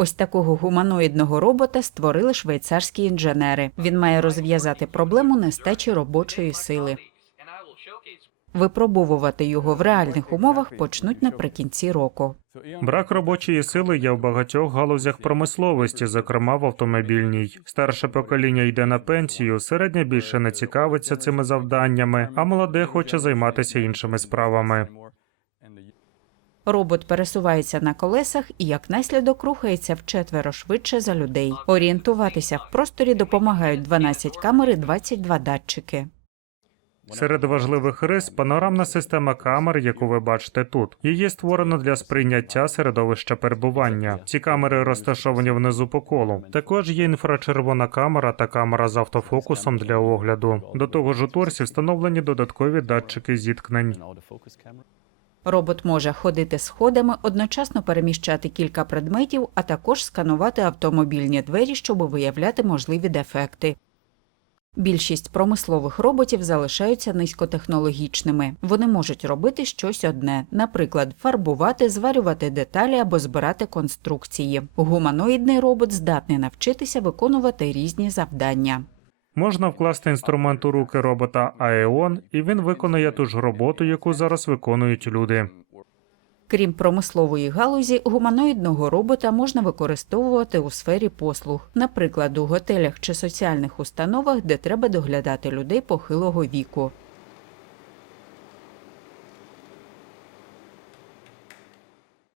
Ось такого гуманоїдного робота створили швейцарські інженери. Він має розв'язати проблему нестачі робочої сили. Випробовувати його в реальних умовах почнуть наприкінці року. Брак робочої сили є в багатьох галузях промисловості, зокрема в автомобільній. Старше покоління йде на пенсію, середня більше не цікавиться цими завданнями, а молоде хоче займатися іншими справами. Робот пересувається на колесах і, як наслідок, рухається вчетверо швидше за людей. Орієнтуватися в просторі допомагають 12 камер і 22 датчики. Серед важливих рис панорамна система камер, яку ви бачите тут. Її створено для сприйняття середовища перебування. Ці камери розташовані внизу по колу. Також є інфрачервона камера та камера з автофокусом для огляду. До того ж у торсі встановлені додаткові датчики зіткнень. Робот може ходити сходами, одночасно переміщати кілька предметів, а також сканувати автомобільні двері, щоб виявляти можливі дефекти. Більшість промислових роботів залишаються низькотехнологічними. Вони можуть робити щось одне, наприклад, фарбувати, зварювати деталі або збирати конструкції. Гуманоїдний робот здатний навчитися виконувати різні завдання. Можна вкласти інструмент у руки робота Аеон, і він виконує ту ж роботу, яку зараз виконують люди. Крім промислової галузі, гуманоїдного робота можна використовувати у сфері послуг, наприклад, у готелях чи соціальних установах, де треба доглядати людей похилого віку.